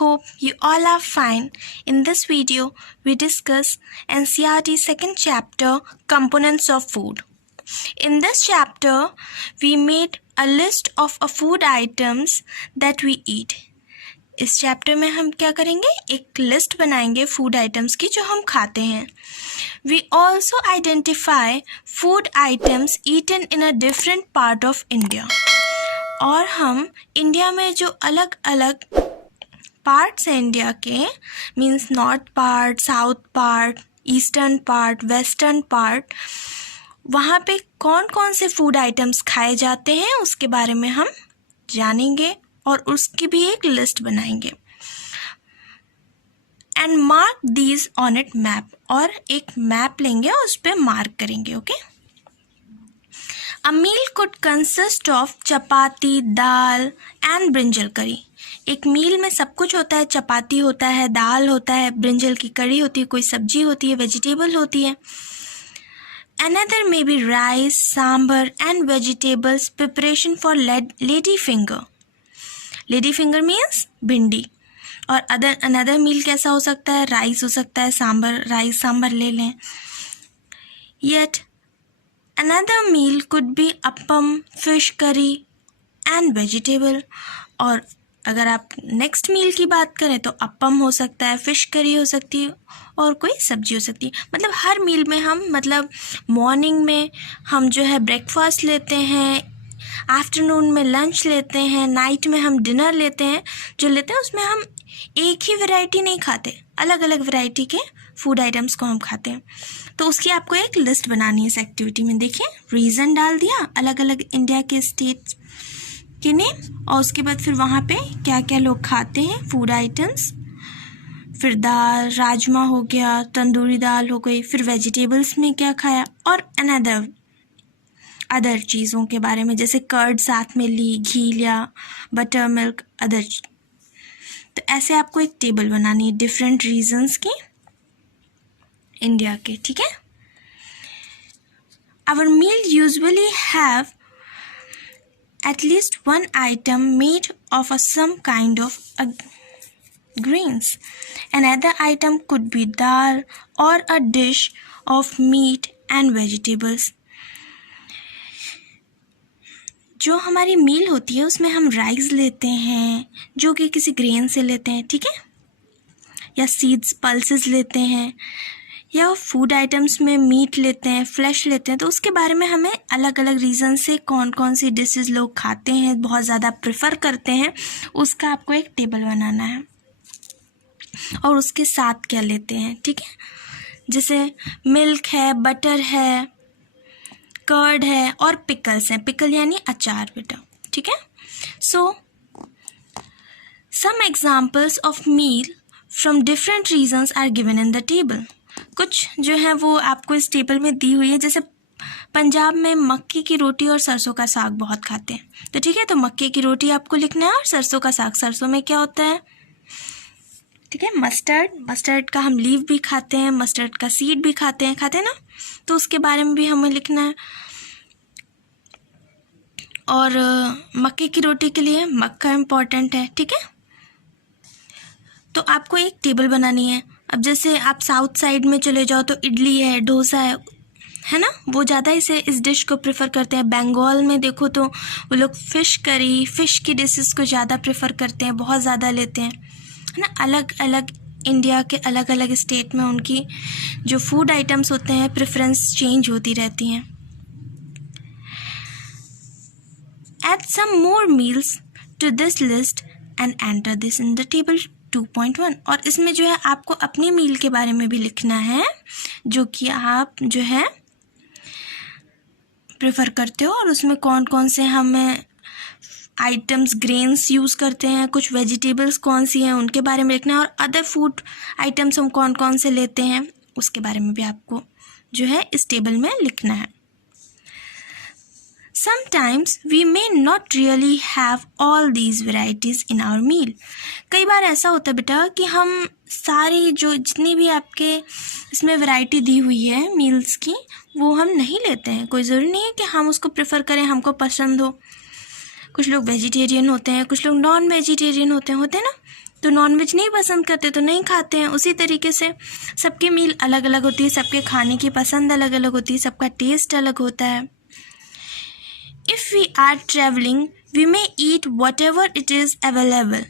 hope you all are fine. In this video, we discuss NCERT second chapter, Components of Food. In this chapter, we made a list of food items that we eat. इस chapter में हम क्या करेंगे, एक list बनाएंगे food items की जो हम खाते हैं. We also identify food items eaten in a different part of India. और हम इंडिया में जो अलग अलग पार्ट्स हैं इंडिया के, means north part, south part, eastern part, western part, वहाँ पे कौन कौन से फूड आइटम्स खाए जाते हैं उसके बारे में हम जानेंगे और उसकी भी एक लिस्ट बनाएंगे. And mark these on it map, और एक मैप लेंगे और उस पर मार्क करेंगे. Okay. A meal could consist of chapati, dal and brinjal curry. एक मील में सब कुछ होता है, चपाती होता है, दाल होता है, ब्रिंजल की कड़ी होती है, कोई सब्जी होती है, वेजिटेबल होती है. Another may be rice, sambar and vegetables preparation for lady finger. Lady finger means भिंडी. और another meal कैसा हो सकता है, राइस हो सकता है, सांबर, राइस सांबर ले लें. Yet another meal could be appam, fish curry and vegetable. और अगर आप नेक्स्ट मील की बात करें तो अपम हो सकता है, फिश करी हो सकती है और कोई सब्जी हो सकती है. मतलब हर मील में हम, मतलब मॉर्निंग में हम जो है ब्रेकफास्ट लेते हैं, आफ्टरनून में लंच लेते हैं, नाइट में हम डिनर लेते हैं. जो लेते हैं उसमें हम एक ही वैरायटी नहीं खाते, अलग अलग वैरायटी के फूड आइटम्स को हम खाते हैं. तो उसकी आपको एक लिस्ट बनानी है इस एक्टिविटी में. देखिए, रीज़न डाल दिया, अलग अलग इंडिया के स्टेट्स के नेम, और उसके बाद फिर वहाँ पे क्या क्या लोग खाते हैं फूड आइटम्स. फिर दाल, राजमा हो गया, तंदूरी दाल हो गई, फिर वेजिटेबल्स में क्या खाया, और अदर चीज़ों के बारे में, जैसे कर्ड साथ में ली, घी लिया, बटर मिल्क, अदर. तो ऐसे आपको एक टेबल बनानी है डिफरेंट रीजन्स की इंडिया के. ठीक है. Our meal usually have at least one item made of some kind of greens. Another item could be dal or a dish of meat and vegetables. जो हमारी मील होती है उसमें हम राइस लेते हैं जो कि किसी ग्रेन से लेते हैं, ठीक है, या सीड्स, पल्सेस लेते हैं, या फूड आइटम्स में मीट लेते हैं, फ्लैश लेते हैं. तो उसके बारे में हमें अलग अलग रीज़न से कौन कौन सी डिशेस लोग खाते हैं, बहुत ज़्यादा प्रेफर करते हैं, उसका आपको एक टेबल बनाना है. और उसके साथ क्या लेते हैं, ठीक है, जैसे मिल्क है, बटर है, कर्ड है और पिकल्स हैं. पिकल यानी अचार बेटा. ठीक है. So some examples of meal from different regions are given in the table. कुछ जो है वो आपको इस टेबल में दी हुई है. जैसे पंजाब में मक्की की रोटी और सरसों का साग बहुत खाते हैं. तो ठीक है, तो मक्की की रोटी आपको लिखना है और सरसों का साग. सरसों में क्या होता है, ठीक है, मस्टर्ड का हम लीव भी खाते हैं, मस्टर्ड का सीड भी खाते हैं ना. तो उसके बारे में भी हमें लिखना है. और मक्की की रोटी के लिए मक्का इम्पॉर्टेंट है. ठीक है. तो आपको एक टेबल बनानी है. अब जैसे आप साउथ साइड में चले जाओ तो इडली है, डोसा है ना, वो ज़्यादा इस डिश को प्रेफर करते हैं. बंगाल में देखो तो वो लोग फ़िश करी, फ़िश की डिशेस को ज़्यादा प्रेफर करते हैं, बहुत ज़्यादा लेते हैं, है ना. अलग अलग इंडिया के अलग अलग स्टेट में उनकी जो फूड आइटम्स होते हैं प्रेफरेंस चेंज होती रहती हैं. Add some more meals to this list and enter this in the table 2.1. और इसमें जो है आपको अपनी मील के बारे में भी लिखना है जो कि आप जो है प्रेफर करते हो, और उसमें कौन कौन से हमें आइटम्स, ग्रेन्स यूज़ करते हैं, कुछ वेजिटेबल्स कौन सी हैं उनके बारे में लिखना है, और अदर फूड आइटम्स हम कौन कौन से लेते हैं उसके बारे में भी आपको जो है इस टेबल में लिखना है. Sometimes we may not really have all these varieties in our meal. कई बार ऐसा होता है बेटा कि हम सारी जो जितनी भी आपके इसमें वैरायटी दी हुई है मील्स की, वो हम नहीं लेते हैं. कोई ज़रूरी नहीं है कि हम उसको प्रेफर करें, हमको पसंद हो. कुछ लोग वेजिटेरियन होते हैं, कुछ लोग नॉन वेजिटेरियन होते हैं ना, तो नॉन वेज नहीं पसंद करते तो नहीं खाते हैं। उसी तरीके से सबकी मील अलग अलग होती है, सबके खाने की पसंद अलग अलग होती है, सबका टेस्ट अलग होता है। If we are travelling we may eat whatever it is available.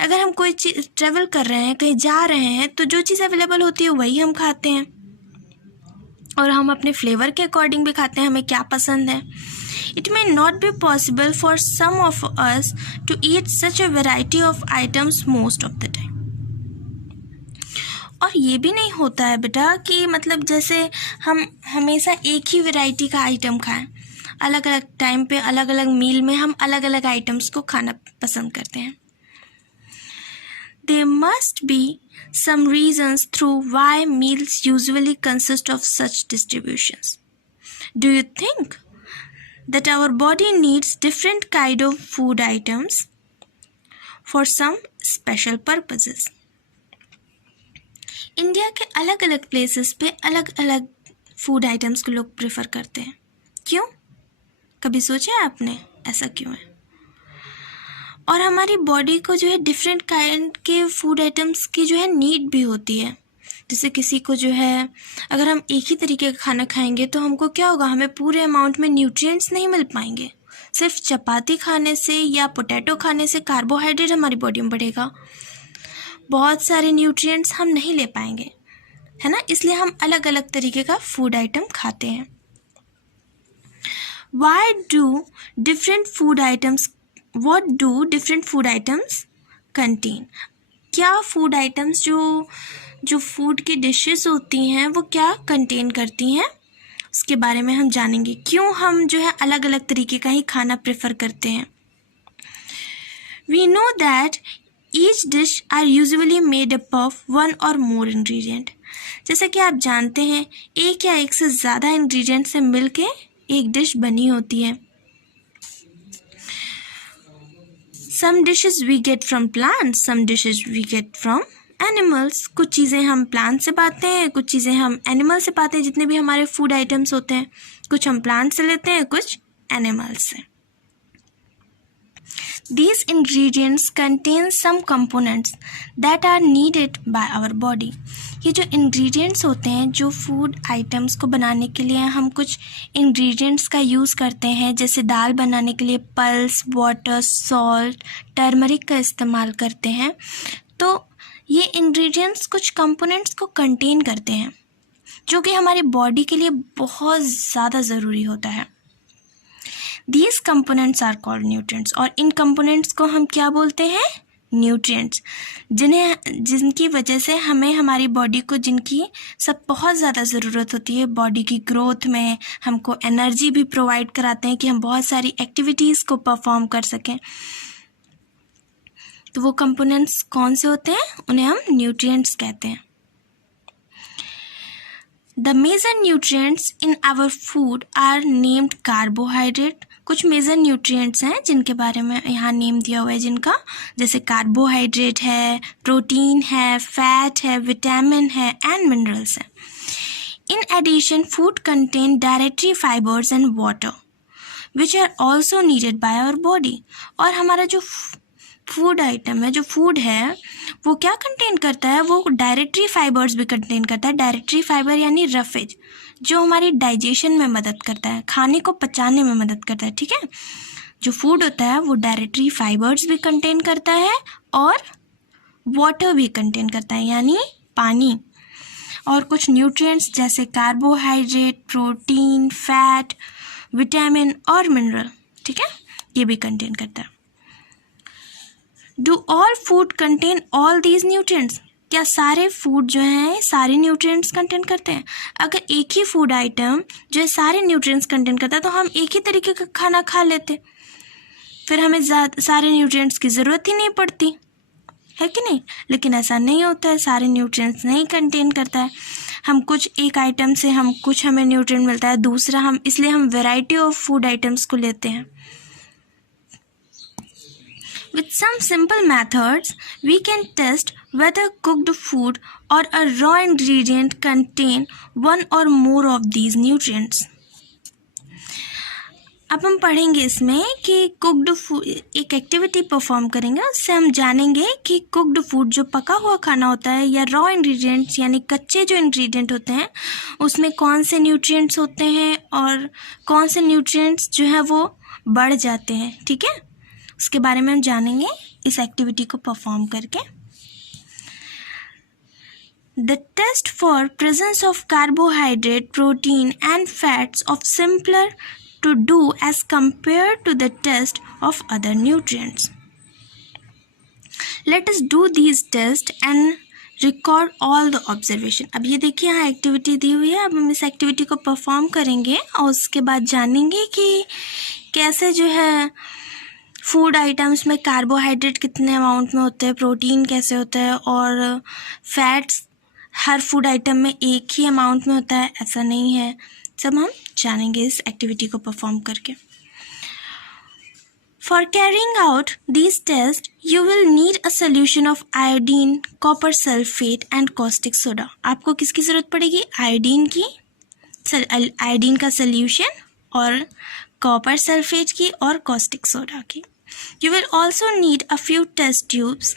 अगर हम कोई चीज़ ट्रैवल कर रहे हैं, कहीं जा रहे हैं, तो जो चीज़ अवेलेबल होती है वही हम खाते हैं, और हम अपने फ्लेवर के अकॉर्डिंग भी खाते हैं, हमें क्या पसंद है। It may not be possible for some of us to eat such a variety of items most of the time. और ये भी नहीं होता है बेटा कि मतलब जैसे हम हमेशा एक ही वैरायटी का आइटम खाएं। अलग अलग टाइम पे अलग अलग मील में हम अलग अलग आइटम्स को खाना पसंद करते हैं। There must be some reasons through why meals usually consist of such distributions. Do you think that our body needs different kind of food items for some special purposes? India के अलग अलग places पे अलग अलग food items को लोग prefer करते हैं। क्यों? कभी सोचा आपने ऐसा क्यों है? और हमारी बॉडी को जो है डिफरेंट काइंड के फूड आइटम्स की जो है नीड भी होती है। जैसे किसी को जो है अगर हम एक ही तरीके का खाना खाएंगे तो हमको क्या होगा, हमें पूरे अमाउंट में न्यूट्रिएंट्स नहीं मिल पाएंगे। सिर्फ चपाती खाने से या पोटैटो खाने से कार्बोहाइड्रेट हमारी बॉडी में बढ़ेगा, बहुत सारे न्यूट्रिएंट्स हम नहीं ले पाएंगे, है ना। इसलिए हम अलग अलग तरीके का फूड आइटम खाते हैं। What do different food items contain? क्या फूड आइटम्स जो फूड की डिशेस होती हैं वो क्या कंटेन करती हैं, उसके बारे में हम जानेंगे। क्यों हम जो है अलग अलग तरीके का ही खाना प्रेफर करते हैं। We know that each dish are usually made up of one or more ingredient. जैसे कि आप जानते हैं एक या एक से ज़्यादा इंग्रेडिएंट से मिलके एक डिश बनी होती है। Some dishes we get from plants, some dishes we get from animals. कुछ चीज़ें हम प्लांट से पाते हैं, कुछ चीज़ें हम एनिमल से पाते हैं। जितने भी हमारे फूड आइटम्स होते हैं कुछ हम प्लांट से लेते हैं, कुछ एनिमल्स से। These ingredients contain some components that are needed by our body. ये जो ingredients होते हैं, जो फूड आइटम्स को बनाने के लिए हम कुछ ingredients का यूज़ करते हैं, जैसे दाल बनाने के लिए पल्स, वाटर, सॉल्ट, टर्मरिक का इस्तेमाल करते हैं। तो ये ingredients कुछ components को contain करते हैं जो कि हमारी बॉडी के लिए बहुत ज़्यादा ज़रूरी होता है। These components are called nutrients. और इन components को हम क्या बोलते हैं? न्यूट्रिएंट्स, जिनकी वजह से हमें हमारी बॉडी को जिनकी सब बहुत ज़्यादा ज़रूरत होती है बॉडी की ग्रोथ में, हमको एनर्जी भी प्रोवाइड कराते हैं कि हम बहुत सारी एक्टिविटीज़ को परफॉर्म कर सकें। तो वो कंपोनेंट्स कौन से होते हैं? उन्हें हम न्यूट्रिएंट्स कहते हैं। The major nutrients in our food are named carbohydrate. कुछ मेजर न्यूट्रिएंट्स हैं जिनके बारे में यहाँ नेम दिया हुआ है जिनका, जैसे कार्बोहाइड्रेट है, प्रोटीन है, फैट है, विटामिन है एंड मिनरल्स हैं। In addition food contain dietary fibres and water which are also needed by our body. और हमारा जो फूड आइटम है, जो फूड है, वो क्या कंटेन करता है? वो डायरेटरी फाइबर्स भी कंटेन करता है। डायरेटरी फाइबर यानी रफेज, जो हमारी डाइजेशन में मदद करता है, खाने को पचाने में मदद करता है। ठीक है, जो फूड होता है वो डायरेटरी फाइबर्स भी कंटेन करता है और वाटर भी कंटेन करता है यानी पानी, और कुछ न्यूट्रिएंट्स जैसे कार्बोहाइड्रेट, प्रोटीन, फैट, विटामिन और मिनरल, ठीक है, ये भी कंटेन करता है। Do all food contain all these nutrients? क्या सारे फूड जो हैं सारे न्यूट्रिएंट्स कंटेन करते हैं? अगर एक ही फूड आइटम जो है सारे न्यूट्रिएंट्स कंटेन करता है तो हम एक ही तरीके का खाना खा लेते, फिर हमें सारे न्यूट्रिएंट्स की ज़रूरत ही नहीं पड़ती, है कि नहीं? लेकिन ऐसा नहीं होता है, सारे न्यूट्रिएंट्स नहीं कंटेन करता है। हम कुछ एक आइटम से हम कुछ हमें न्यूट्रिएंट मिलता है, दूसरा हम, इसलिए हम वैरायटी ऑफ फूड आइटम्स को लेते हैं। With some simple methods, we can test whether cooked food or a raw ingredient contain one or more of these nutrients. अब हम पढ़ेंगे इसमें कि कुक्ड फूड, एक एक्टिविटी परफॉर्म करेंगे, उससे हम जानेंगे कि कुक्ड फूड जो पका हुआ खाना होता है या रॉ इंग्रेडिएंट्स यानी कच्चे जो इंग्रेडिएंट होते हैं उसमें कौन से न्यूट्रिएंट्स होते हैं और कौन से न्यूट्रिएंट्स जो है वो बढ़ जाते हैं। ठीक है, उसके बारे में हम जानेंगे इस एक्टिविटी को परफॉर्म करके। The test for presence of carbohydrate, protein and fats of simpler to do as compared to the test of other nutrients. Let us do these tests and record all the observation. अब ये देखिए यहाँ activity दी हुई है, अब हम इस activity को परफॉर्म करेंगे और उसके बाद जानेंगे कि कैसे जो है फूड आइटम्स में कार्बोहाइड्रेट कितने अमाउंट में होते हैं, प्रोटीन कैसे होता है और फैट्स हर फूड आइटम में एक ही अमाउंट में होता है, ऐसा नहीं है। सब हम जानेंगे इस एक्टिविटी को परफॉर्म करके। For carrying out these test you will need a solution of iodine, copper sulphate and caustic soda. आपको किसकी ज़रूरत पड़ेगी? आयोडीन की, आयोडीन का सोल्यूशन, और कॉपर सल्फेट की और कॉस्टिक सोडा की। You will also need a few test tubes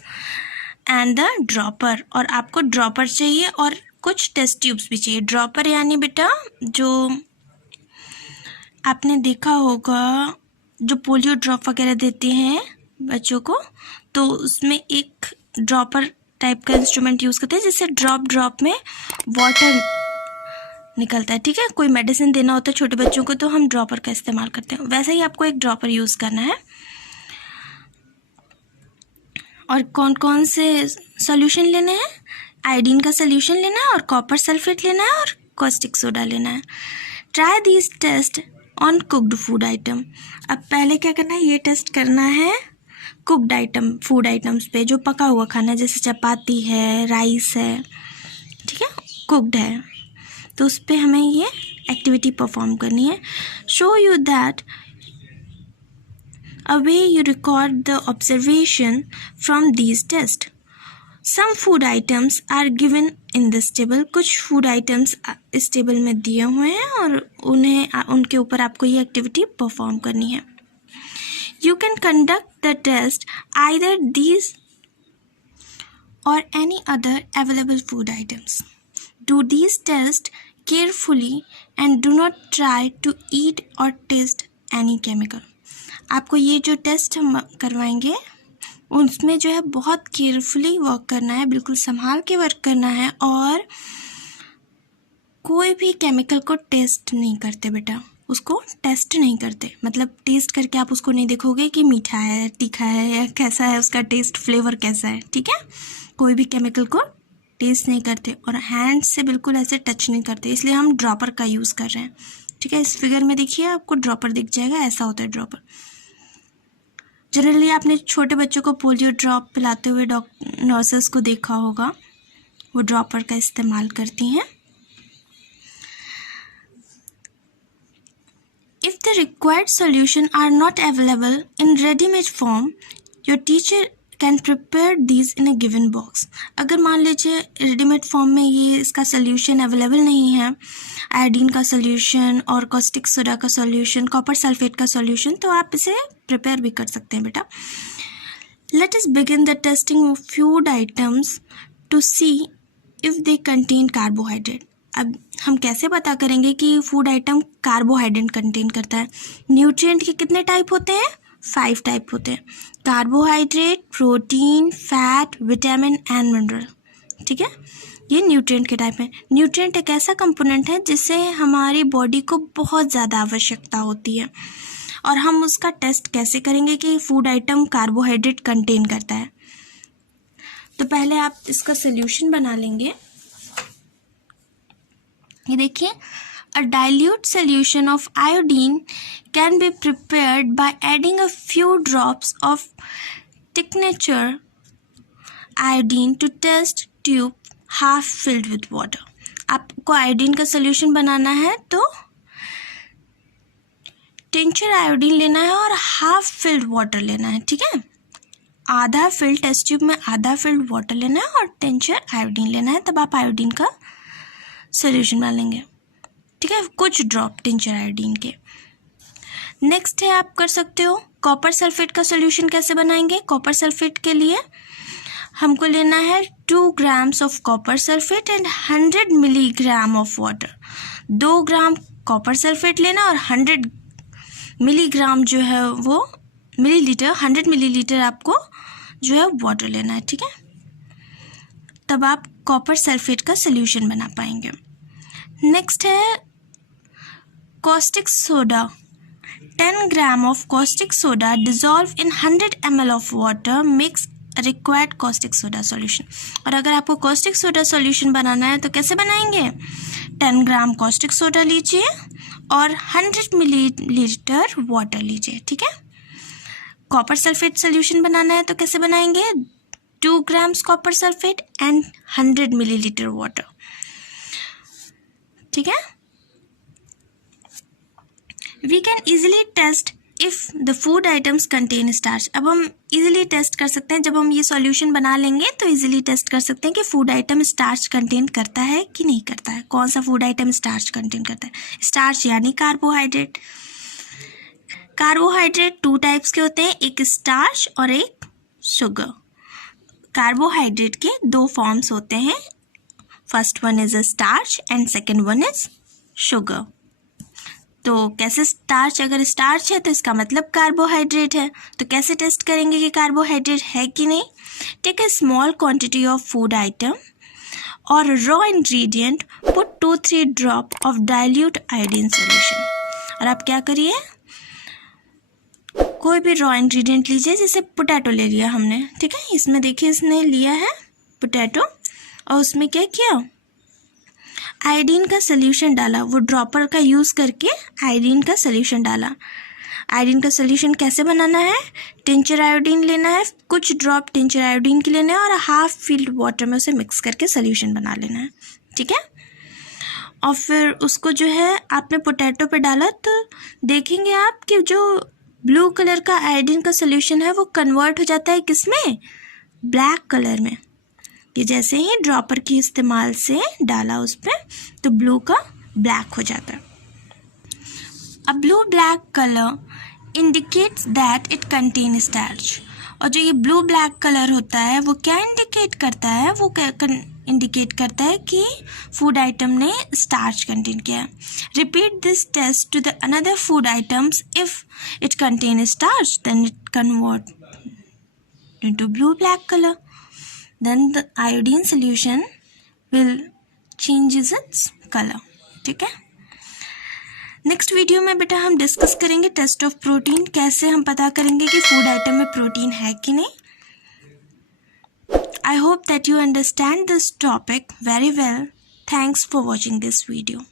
and the dropper, और आपको ड्रॉपर चाहिए और कुछ टेस्ट ट्यूब्स भी चाहिए। ड्रॉपर यानी बेटा जो आपने देखा होगा जो पोलियो ड्रॉप वगैरह देते हैं बच्चों को, तो उसमें एक ड्रॉपर टाइप का इंस्ट्रूमेंट यूज़ करते हैं जिससे ड्रॉप में वाटर निकलता है। ठीक है, कोई मेडिसिन देना होता है छोटे बच्चों को तो हम ड्रॉपर का इस्तेमाल करते हैं, वैसे ही आपको एक ड्रॉपर यूज़ करना है। और कौन कौन से सॉल्यूशन लेने हैं? आयोडीन का सॉल्यूशन लेना है और कॉपर सल्फेट लेना है और कॉस्टिक सोडा लेना है। Try these test on cooked food item. अब पहले क्या करना है, ये टेस्ट करना है कुक्ड आइटम, फूड आइटम्स पे जो पका हुआ खाना है, जैसे चपाती है, राइस है, ठीक है, कुक्ड है, तो उस पर हमें ये एक्टिविटी परफॉर्म करनी है। Show you that a way you record the observation from these tests. Some food items are given in this table. कुछ food items इस टेबल में दिए हुए हैं और उनके ऊपर आपको ये एक्टिविटी परफॉर्म करनी है। You can conduct the test either these or any other available food items. Do these tests carefully and do not try to eat or taste any chemical. आपको ये जो टेस्ट हम करवाएंगे उसमें जो है बहुत केयरफुली वर्क करना है, बिल्कुल संभाल के वर्क करना है और कोई भी केमिकल को टेस्ट नहीं करते बेटा, उसको टेस्ट नहीं करते, मतलब टेस्ट करके आप उसको नहीं देखोगे कि मीठा है, तीखा है या कैसा है उसका टेस्ट, फ्लेवर कैसा है। ठीक है, कोई भी केमिकल को टेस्ट नहीं करते और हैंड से बिल्कुल ऐसे टच नहीं करते, इसलिए हम ड्रॉपर का यूज़ कर रहे हैं। ठीक है, इस फिगर में देखिए आपको ड्रॉपर दिख जाएगा, ऐसा होता है ड्रॉपर। जनरली आपने छोटे बच्चों को पोलियो ड्रॉप पिलाते हुए नर्सेस को देखा होगा, वो ड्रॉपर का इस्तेमाल करती हैं। If the required solution are not available in ready-made form, your teacher can prepare these in a given box. अगर मान लीजिए रेडीमेड फॉर्म में ये इसका सोल्यूशन अवेलेबल नहीं है, आयोडीन का सोल्यूशन और कॉस्टिक सोडा का सोल्यूशन, कॉपर सल्फेट का सोल्यूशन, तो आप इसे प्रिपेयर भी कर सकते हैं बेटा। Let us begin the testing of food items to see if they contain carbohydrate. अब हम कैसे पता करेंगे कि फूड आइटम कार्बोहाइड्रेट कंटेन करता है? न्यूट्रिएंट के कितने टाइप होते हैं? 5 टाइप होते हैं, carbohydrate, protein, fat, vitamin and mineral. ठीक है, ये न्यूट्रिएंट के टाइप है। न्यूट्रिएंट एक ऐसा कंपोनेंट है जिससे हमारी बॉडी को बहुत ज़्यादा आवश्यकता होती है, और हम उसका टेस्ट कैसे करेंगे कि फूड आइटम कार्बोहाइड्रेट कंटेन करता है। तो पहले आप इसका सोल्यूशन बना लेंगे। ये देखिए, a dilute solution of iodine can be prepared by adding a few drops of tincture iodine to test tube half filled with water. आपको आयोडीन का सोल्यूशन बनाना है तो टिंचर आयोडीन लेना है और हाफ फिल्ड वाटर लेना है। ठीक है, आधा फिल्ड टेस्ट ट्यूब में आधा फिल्ड वाटर लेना है और टिंचर आयोडीन लेना है, तब आप आयोडीन का सोल्यूशन बना लेंगे। ठीक है, कुछ ड्रॉप टिंचर आयोडीन के। नेक्स्ट है आप कर सकते हो कॉपर सल्फेट का सोल्यूशन कैसे बनाएंगे। कॉपर सल्फेट के लिए हमको लेना है 2 grams of copper sulphate and 100 milligram of water. 2 gram copper sulphate लेना और 100 मिलीग्राम जो है वो मिलीलीटर, 100 मिलीलीटर आपको जो है वाटर लेना है, ठीक है। तब आप कॉपर सल्फेट का सोल्यूशन बना पाएंगे। नेक्स्ट है caustic soda. 10 gram of caustic soda dissolve in 100 ml of water mix required caustic soda solution. और अगर आपको कॉस्टिक सोडा सॉल्यूशन बनाना है तो कैसे बनाएंगे। 10 ग्राम कॉस्टिक सोडा लीजिए और 100 मिलीलीटर वाटर लीजिए, ठीक है। कॉपर सल्फेट सॉल्यूशन बनाना है तो कैसे बनाएंगे। 2 grams copper sulphate and 100 millilitre water, ठीक है। We can easily test if the food items contain starch. अब हम इजीली टेस्ट कर सकते हैं, जब हम ये सॉल्यूशन बना लेंगे तो इजीली टेस्ट कर सकते हैं कि फूड आइटम स्टार्च कंटेन करता है कि नहीं करता है। कौन सा फूड आइटम स्टार्च कंटेन करता है। स्टार्च यानी कार्बोहाइड्रेट। कार्बोहाइड्रेट 2 टाइप्स के होते हैं, एक स्टार्च और एक शुगर। कार्बोहाइड्रेट के 2 फॉर्म्स होते हैं, first one is a starch and second one is sugar. तो कैसे स्टार्च, अगर स्टार्च है तो इसका मतलब कार्बोहाइड्रेट है। तो कैसे टेस्ट करेंगे कि कार्बोहाइड्रेट है कि नहीं। Take a small quantity of food item और raw ingredient, put 2-3 drop of dilute iodine solution. और आप क्या करिए, कोई भी रॉ इंग्रेडिएंट लीजिए, जैसे पोटैटो ले लिया हमने, ठीक है। इसमें देखिए इसने लिया है पोटैटो और उसमें क्या किया, आयोडीन का सॉल्यूशन डाला। वो ड्रॉपर का यूज़ करके आयोडीन का सॉल्यूशन डाला। आयोडीन का सॉल्यूशन कैसे बनाना है, टिंचर आयोडीन लेना है, कुछ ड्रॉप टिंचर आयोडीन के लेना है और हाफ फिल्ड वाटर में उसे मिक्स करके सॉल्यूशन बना लेना है, ठीक है। और फिर उसको जो है आपने पोटैटो पे डाला तो देखेंगे आप कि जो ब्लू कलर का आयोडीन का सॉल्यूशन है वो कन्वर्ट हो जाता है किसमें, ब्लैक कलर में। कि जैसे ही ड्रॉपर की इस्तेमाल से डाला उस पर तो ब्लू का ब्लैक हो जाता है। अब blue black colour indicates that it contain starch. और जो ये ब्लू ब्लैक कलर होता है वो क्या इंडिकेट करता है, वो इंडिकेट करता है कि फूड आइटम ने स्टार्च कंटेन किया है। Repeat this test to the another food items, if it contain starch then it convert into blue black colour, then the iodine solution will changes its color, ठीक है। Next video में बेटा हम discuss करेंगे test of protein, कैसे हम पता करेंगे कि फूड आइटम में प्रोटीन है कि नहीं। I hope that you understand this topic very well. Thanks for watching this video.